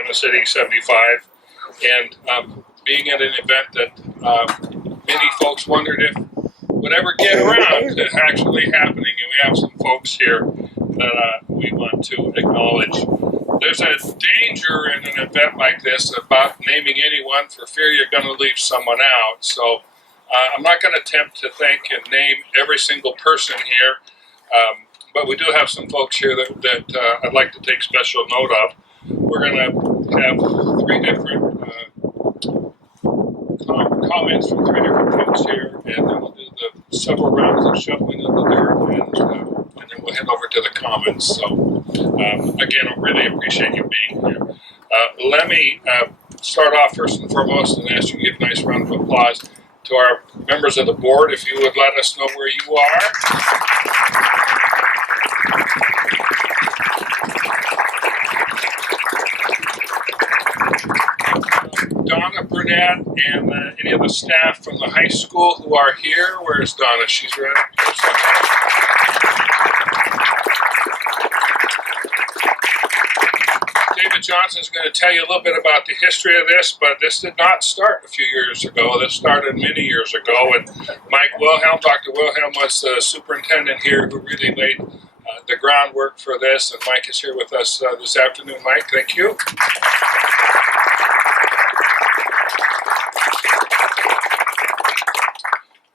Savannah City 75, and being at an event that many folks wondered if would ever get around to actually happening, and we have some folks here that we want to acknowledge. There's a danger in an event like this about naming anyone for fear you're going to leave someone out. So I'm not going to attempt to thank and name every single person here, but we do have some folks here that I'd like to take special note of. We're going to have three different comments from three different folks here, and then we'll do the several rounds of shuffling of the dirt, and then we'll head over to the comments. So again, I really appreciate you being here. Let me start off first and foremost and ask you to give a nice round of applause to our members of the board, if you would let us know where you are. Donna Brunette and any of the staff from the high school who are here. Where's Donna? She's ready. David Johnson is going to tell you a little bit about the history of this, but this did not start a few years ago. This started many years ago, and Mike Wilhelm, Dr. Wilhelm, was the superintendent here who really laid the groundwork for this, and Mike is here with us this afternoon. Mike, thank you.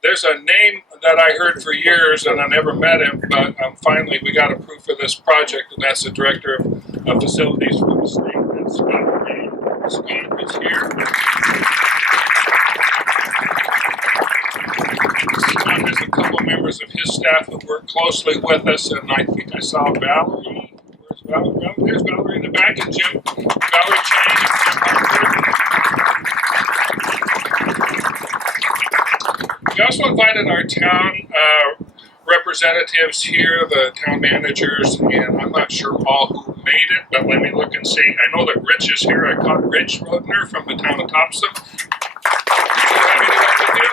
There's a name that I heard for years, and I never met him, but finally we got approved for this project, and that's the Director of Facilities for the state. That's Scott Green. Scott is here. Scott has a couple members of his staff who work closely with us, and I think I saw Valerie. Where's Valerie? There's Valerie in the back, and Jim. Valerie Chang and Jim Harper. We also invited our town representatives here, the town managers, and I'm not sure all who made it, but let me look and see. I know that Rich is here. I caught Rich Rodner from the town of Topsom. Do you have anyone with you?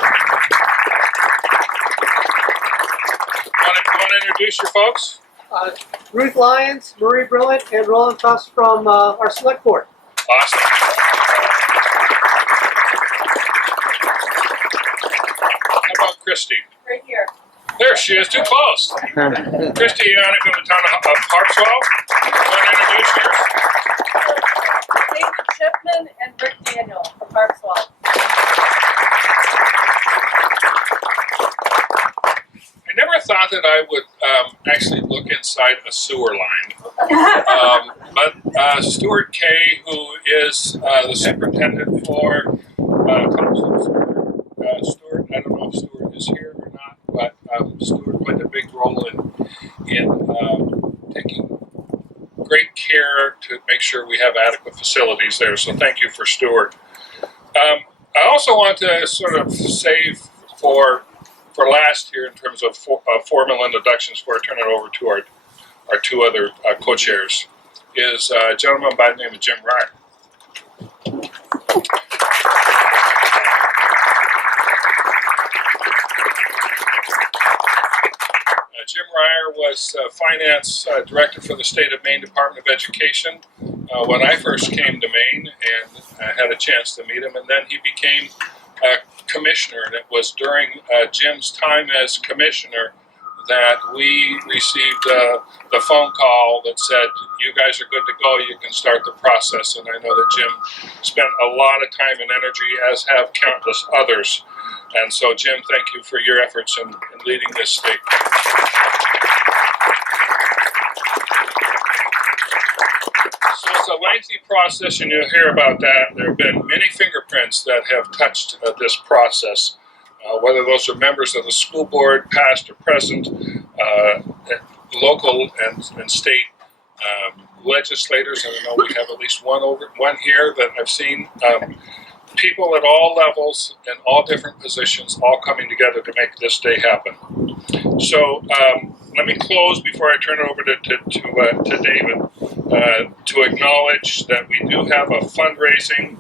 Want to introduce your folks? Ruth Lyons, Marie Brillant, and Roland Tuss from our select board. Awesome. Christy. Right here. There she is, too close. Christy, you want to go to the town of Harpswell? You want to introduce yours? David Chipman and Rick Daniel from Harpswell. I never thought that I would actually look inside a sewer line. But Stuart Kay, who is the superintendent for Thompson Stuart, I don't know if Stuart is here or not, but Stuart played a big role in taking great care to make sure we have adequate facilities there. So thank you for Stuart. I also want to sort of save for last here in terms of formal introductions before I turn it over to our two other co-chairs, is a gentleman by the name of Jim Ryer. Jim Ryer was finance director for the state of Maine Department of Education when I first came to Maine, and I had a chance to meet him, and then he became commissioner, and it was during Jim's time as commissioner that we received the phone call that said, you guys are good to go, you can start the process. And I know that Jim spent a lot of time and energy, as have countless others. And so, Jim, thank you for your efforts in leading this state. So it's a lengthy process, and you'll hear about that. There have been many fingerprints that have touched this process, whether those are members of the school board, past or present, local and state legislators, and I know we have at least one here that I've seen. People at all levels and all different positions all coming together to make this day happen. So let me close before I turn it over to David to acknowledge that we do have a fundraising,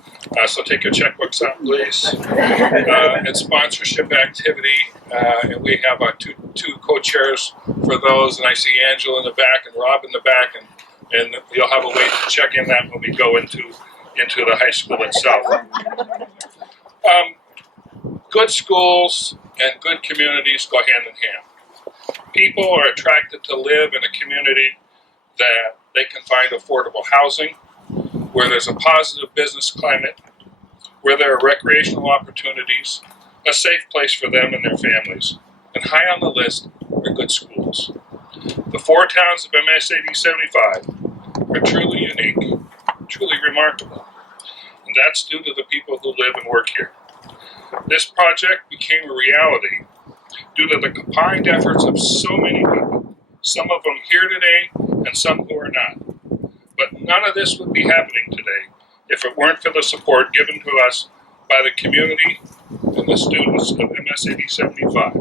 so take your checkbooks out, please, and sponsorship activity, and we have our two co-chairs for those, and I see Angela in the back and Rob in the back, and and you'll have a way to check in that when we go into the high school itself. Good schools and good communities go hand in hand. People are attracted to live in a community that they can find affordable housing, where there's a positive business climate, where there are recreational opportunities, a safe place for them and their families. And high on the list are good schools. The 4 towns of MS-80 75 are truly unique, truly remarkable. And that's due to the people who live and work here. This project became a reality due to the combined efforts of so many people, some of them here today and some who are not. But none of this would be happening today if it weren't for the support given to us by the community and the students of MS-80 75.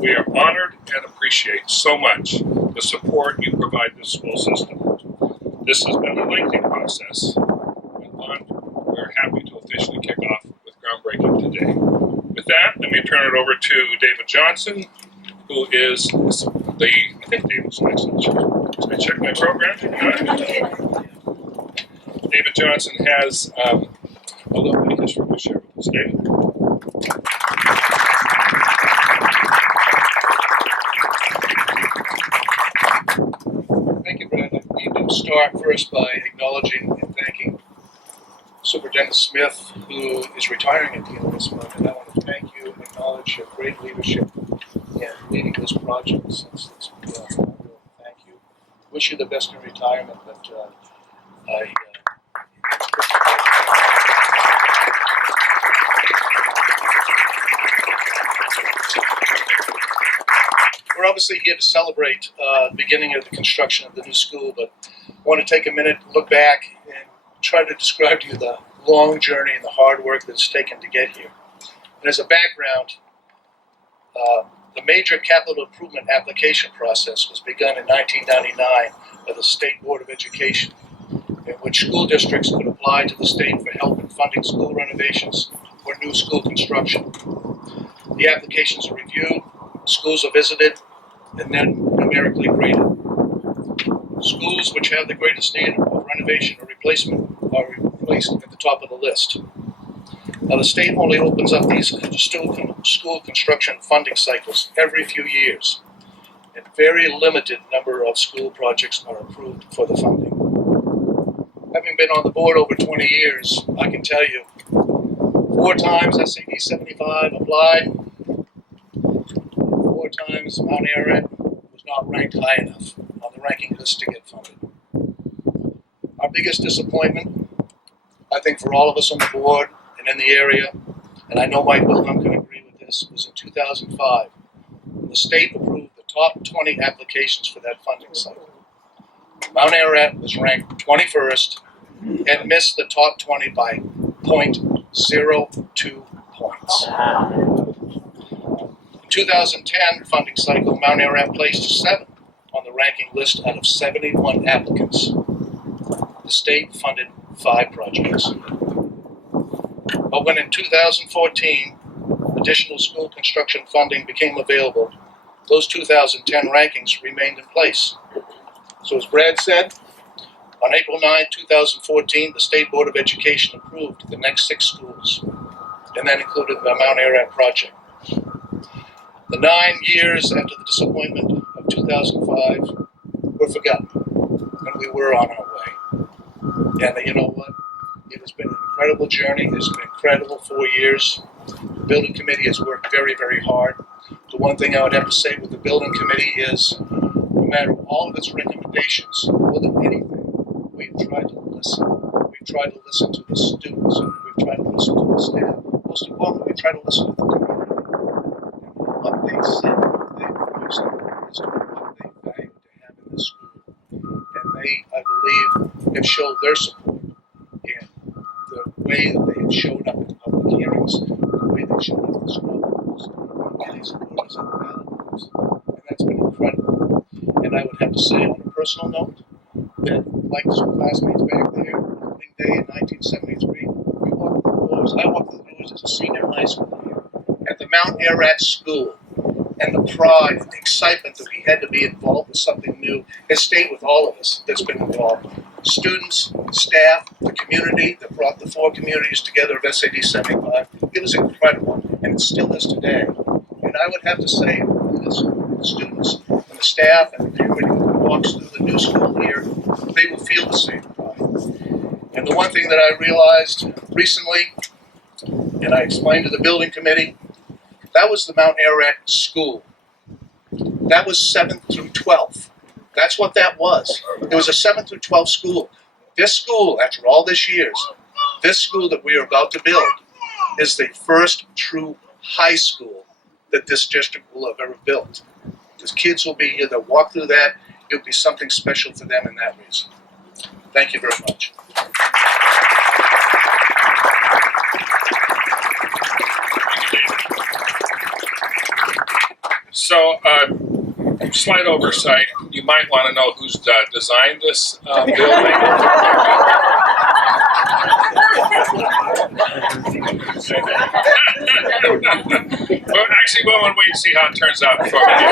We are honored and appreciate so much the support you provide this school system. This has been a lengthy process, and one we're happy to officially kick off with groundbreaking today. With that, let me turn it over to David Johnson, who is I think David's next. Can I check my program? David Johnson has a little bit of history to share with us. David? Thank you, Brad. I need to start first by acknowledging and thanking Superintendent Smith, who is retiring at the end of this month, and I want to thank you and acknowledge your great leadership in leading this project since it's begun. I really thank you. Wish you the best in retirement, but we're obviously here to celebrate the beginning of the construction of the new school, but I want to take a minute, look back, and try to describe to you the long journey and the hard work that it's taken to get here. And as a background, the major capital improvement application process was begun in 1999 by the State Board of Education, in which school districts could apply to the state for help in funding school renovations or new school construction. The applications are reviewed, schools are visited, and then numerically graded. Schools which have the greatest need of renovation or replacement are placed at the top of the list. Now, the state only opens up these school construction funding cycles every few years, and very limited number of school projects are approved for the funding. Having been on the board over 20 years, I can tell you 4 times SAD 75 applied, 4 times Mount Ararat was not ranked high enough on the ranking list to get funded. Our biggest disappointment, I think for all of us on the board and in the area, and I know Mike Wilhelm can agree with this, was in 2005. The state approved the top 20 applications for that funding cycle. Mount Ararat was ranked 21st and missed the top 20 by 0.02 points. In 2010 funding cycle, Mount Ararat placed 7th on the ranking list out of 71 applicants. The state funded 5 projects. But when in 2014 additional school construction funding became available, those 2010 rankings remained in place. So as Brad said, on April 9, 2014, the State Board of Education approved the next 6 schools, and that included the Mount Ararat project. The 9 years after the disappointment of 2005 were forgotten, and we were on our way. And you know what? It has been an incredible journey. It's been incredible 4 years. The building committee has worked very, very hard. The one thing I would have to say with the building committee is, no matter all of its recommendations, more than anything, we've tried to listen. We've tried to listen to the students. We've tried to listen to the staff. Most importantly, we've tried to listen to the community. And what they said, what they produced, as to what they value to have in this school. And they, I believe, have showed their support in the way that they have showed up at the public hearings, the way they showed up at the school boards, and they support us at the ballot boards. And that's been incredible. And I would have to say, on a personal note, that like some classmates back there, opening day in 1973, we walked through the doors. I walked through the doors as a senior in high school here at the Mount Ararat School. and the pride and the excitement that we had to be involved with something new has stayed with all of us that's been involved. Students, staff, the community that brought the 4 communities together of SAD 75. It was incredible, and it still is today. And I would have to say, as the students and the staff and the community who walks through the new school here, they will feel the same pride. And the one thing that I realized recently, and I explained to the building committee, that was the Mount Ararat School. That was 7th through 12th. That's what that was. It was a 7th through 12th school. This school, after all these years, this school that we are about to build is the first true high school that this district will have ever built. Because kids will be here, they'll walk through that, it'll be something special for them in that reason. Thank you very much. So, slight oversight, you might want to know who's designed this building. Well, actually, we want to wait and see how it turns out before we do.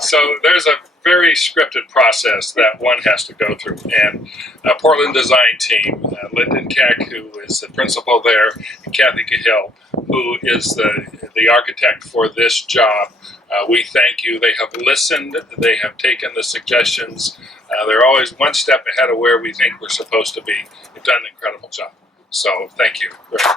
So there's a very scripted process that one has to go through. And Portland design team, Lyndon Keck, who is the principal there, and Kathy Cahill, who is the architect for this job. We thank you. They have listened. They have taken the suggestions. They're always one step ahead of where we think we're supposed to be. You've done an incredible job. So thank you very much.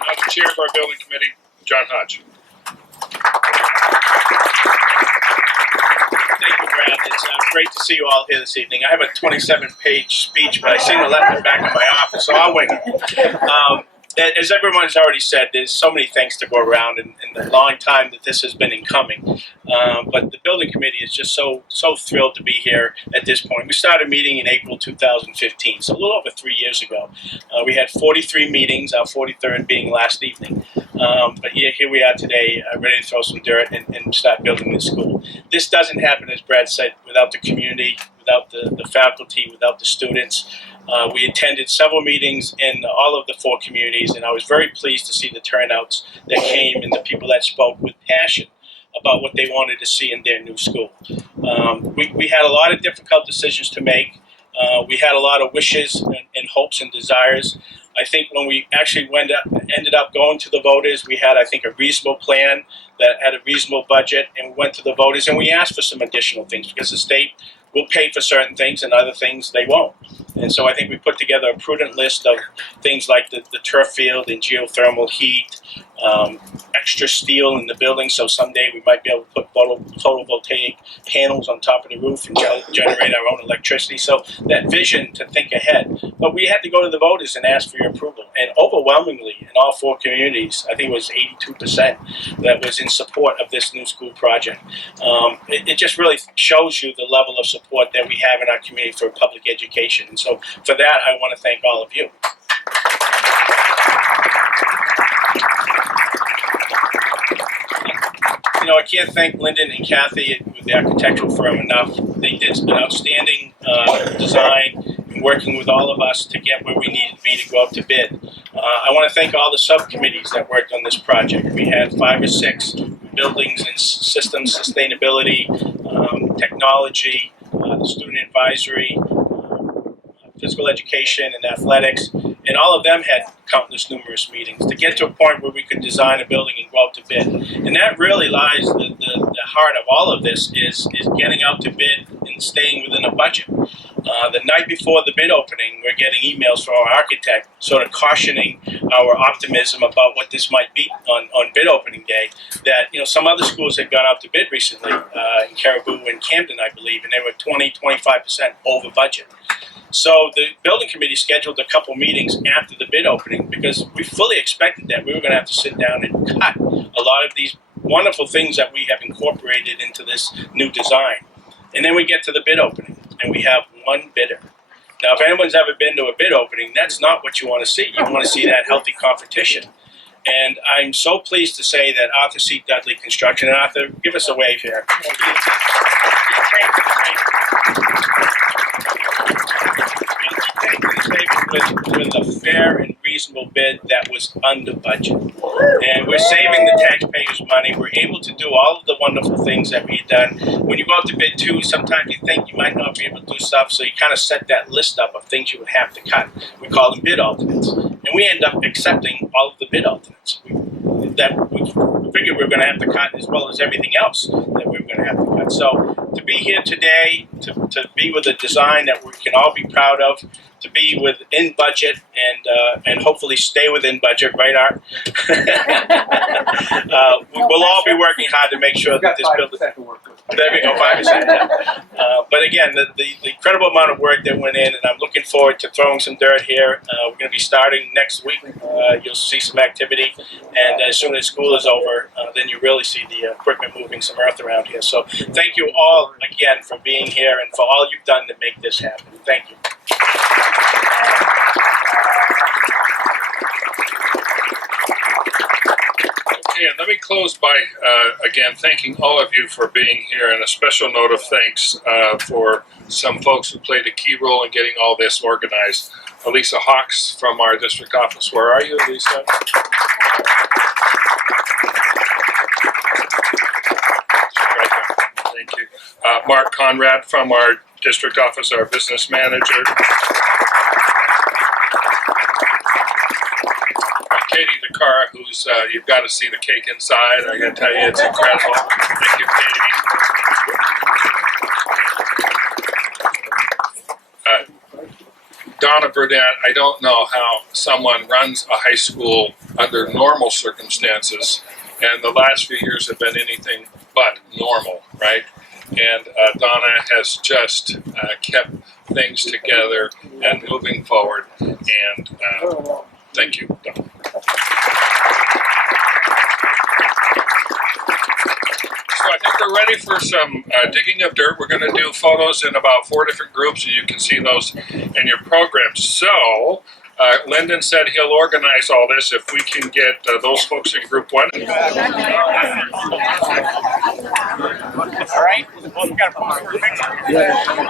Now the chair of our building committee, John Hodge. Thank you, Brad. It's great to see you all here this evening. I have a 27-page speech, but I seem to left it back in my office, so I'll wing it. As everyone's already said, there's so many things to go around in the long time that this has been in coming. But the building committee is just so thrilled to be here at this point. We started meeting in April 2015, so a little over 3 years ago. We had 43 meetings, our 43rd being last evening. But here we are today, ready to throw some dirt and start building this school. This doesn't happen, as Brad said, without the community, without the faculty, without the students. We attended several meetings in all of the 4 communities, and I was very pleased to see the turnouts that came and the people that spoke with passion about what they wanted to see in their new school. We had a lot of difficult decisions to make. We had a lot of wishes and hopes and desires. I think when we actually ended up going to the voters, we had, I think, a reasonable plan that had a reasonable budget, and we went to the voters and we asked for some additional things because the state will pay for certain things and other things they won't. And so I think we put together a prudent list of things like the turf field and geothermal heat, extra steel in the building, so someday we might be able to put photovoltaic panels on top of the roof and generate our own electricity. So that vision to think ahead. But we had to go to the voters and ask for your approval. And overwhelmingly, in all 4 communities, I think it was 82% that was in support of this new school project. It just really shows you the level of support that we have in our community for public education. And so for that, I want to thank all of you. You know, I can't thank Lyndon and Kathy with the architectural firm enough. They did an outstanding design in working with all of us to get where we needed to be to go up to bid. I want to thank all the subcommittees that worked on this project. We had 5 or 6 buildings and systems, sustainability, technology, the student advisory, physical education and athletics, and all of them had countless numerous meetings to get to a point where we could design a building and go out to bid. And that really lies the heart of all of this is getting out to bid and staying within a budget. The night before the bid opening, we're getting emails from our architect sort of cautioning our optimism about what this might be on bid opening day, that, you know, some other schools had gone out to bid recently, in Caribou and Camden, I believe, and they were 20-25% over budget. So the building committee scheduled a couple meetings after the bid opening because we fully expected that we were going to have to sit down and cut a lot of these wonderful things that we have incorporated into this new design. And then we get to the bid opening and we have one bidder. Now, if anyone's ever been to a bid opening, that's not what you want to see. You want to see that healthy competition. And I'm so pleased to say that Arthur C. Dudley Construction, and Arthur, give us a wave here. with a fair and reasonable bid that was under budget. And we're saving the taxpayers money. We're able to do all of the wonderful things that we've done. When you go out to bid too, sometimes you think you might not be able to do stuff, so you kind of set that list up of things you would have to cut. We call them bid alternates. And we end up accepting all of the bid alternates that we figured we were going to have to cut, as well as everything else that we were going to have to cut. So to be here today, to be with a design that we can all be proud of, to be within budget and hopefully stay within budget, right, Art? We'll all be working hard to make sure that this building. There we go, 5%. But again, the incredible amount of work that went in, and I'm looking forward to throwing some dirt here. We're going to be starting next week. You'll see some activity, and as soon as school is over, then you really see the equipment moving some earth around here. So thank you all again for being here and for all you've done to make this happen. Thank you. Okay, and let me close by, again, thanking all of you for being here, and a special note of thanks for some folks who played a key role in getting all this organized. Elisa Hawks from our district office. Where are you, Elisa? Right there. Thank you. Mark Conrad from our district office, our business manager. Katie DeCara, who's, you've got to see the cake inside. I got to tell you, it's incredible. Thank you, Katie. Donna Burdett, I don't know how someone runs a high school under normal circumstances, and the last few years have been anything but normal, right? And Donna has just kept things together and moving forward, and thank you, Donna. So I think we're ready for some digging of dirt. We're going to do photos in about 4 different groups, and you can see those in your program. So Lyndon said he'll organize all this if we can get those folks in group 1. All right. Well, we got to pose for a picture.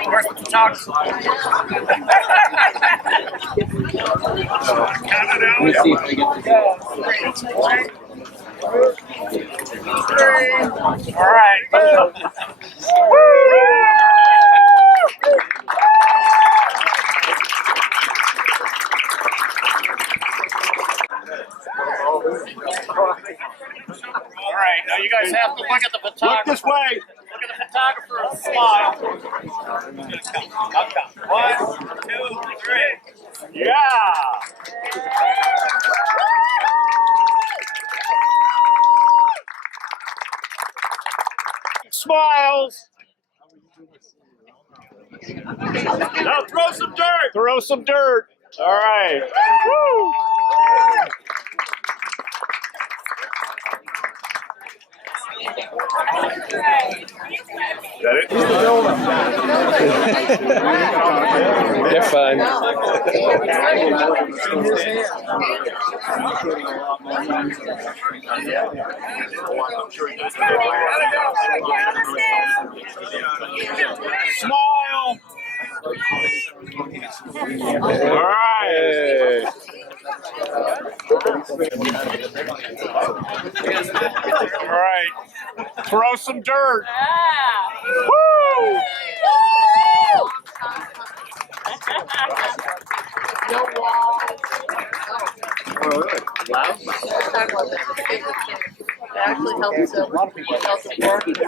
Where's the photographer? Count it out. Let's see if I get All right. All right, now you guys have to look at the photographer. Look this way. Look at the photographer and smile. I'll count. 1, 2, 3. Yeah. Smiles. Now throw some dirt. Throw some dirt. All right. Woo. That it? They're fine. Smile. All right. All right. Throw some dirt. Woo! It actually helps